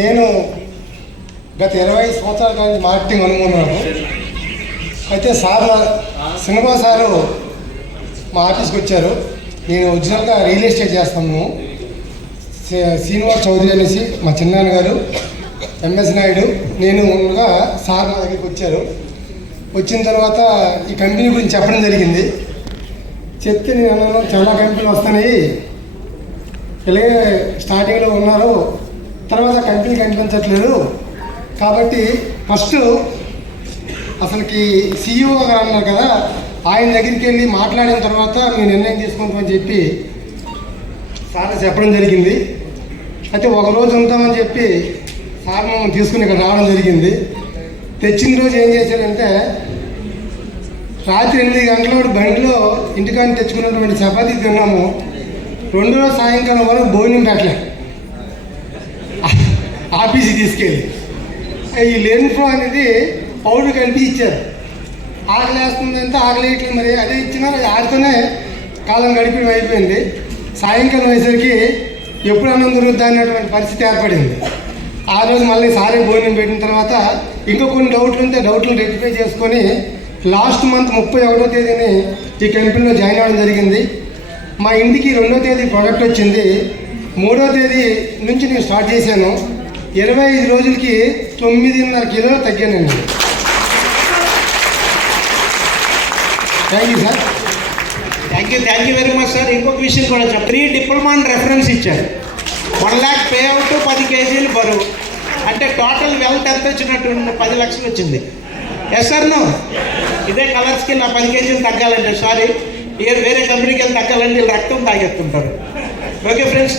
నేను గత 25 సంవత్సరాల నుంచి మార్కెటింగ్ అనుకున్నాను. అయితే సినిమా సారు మా ఆఫీస్కి వచ్చారు. నేను ఒరిజినల్గా రియల్ ఎస్టేట్ చేస్తాను. శ్రీనివాస్ చౌదరి అనేసి మా చిన్నాన్న గారు, ఎంఎస్ నాయుడు, నేను సార్ నా దగ్గరికి వచ్చారు. వచ్చిన తర్వాత ఈ కంపెనీ గురించి చెప్పడం జరిగింది. చెప్తే నేను అన్నాను, చాలా కంపెనీలు వస్తున్నాయి, ఇలాగే స్టార్టింగ్లో ఉన్నారు, తర్వాత కంపెనీ కనిపించట్లేదు, కాబట్టి ఫస్ట్ అసలుకి సీఈఓ గారు అన్నారు కదా, ఆయన దగ్గరికి వెళ్ళి మాట్లాడిన తర్వాత మేము నిర్ణయం తీసుకుంటామని చెప్పి సార్ చెప్పడం జరిగింది. అయితే ఒకరోజు ఉంటామని చెప్పి సార్ మమ్మల్ని తీసుకుని ఇక్కడ రావడం జరిగింది. తెచ్చిన రోజు ఏం చేశాడంటే, రాత్రి 8 గంటల బండిలో ఇంటికాని తెచ్చుకున్నటువంటి చపాతీ తిన్నాము. 2 రోజు సాయంకాలం వరకు భోజనం పెట్టలే, ఆఫీస్కి తీసుకెళ్ళి ఈ లెన్ఫ్లో అనేది పౌడర్ కలిపి ఇచ్చారు. ఆకలి వేస్తుందంటే ఆకలి వేయట్లేదు, మరి అదే ఇచ్చినా ఆడితోనే కాలం గడిపి అయిపోయింది. సాయంకాలం అయ్యేసరికి ఎప్పుడు అన్నం దొరుకుద్దా అన్నటువంటి పరిస్థితి ఏర్పడింది. ఆ రోజు మళ్ళీ సారే భోజనం పెట్టిన తర్వాత ఇంకా కొన్ని డౌట్లు ఉంటే డౌట్లు రెక్టిఫై చేసుకొని లాస్ట్ మంత్ 31వ తేదీని ఈ కంపెనీలో జాయిన్ అవ్వడం జరిగింది. మా ఇంటికి 2వ తేదీ ప్రోడక్ట్ వచ్చింది. 3వ తేదీ నుంచి నేను స్టార్ట్ చేశాను. 25 రోజులకి 9.5 కిలోలు తగ్గానండి. Thank you sir. Thank you very much sir. ఇంకొక విషయం కూడా చెప్పారు, 3 డిప్లొమా రెఫరెన్స్ ఇచ్చారు. 1 lakh పే అవుట్, 10 కేజీలు బరువు, అంటే టోటల్ వెల్త్ ఎంత వచ్చినట్టు 10 లక్షలు వచ్చింది. Yes sir no? ఇదే కలర్స్కి నా 10 కేజీలు తగ్గాలంటే, సారీ వేరే కంపెనీకి వెళ్ళి తగ్గాలంటే వీళ్ళు రక్తం తాగెత్తుంటారు. Okay friends.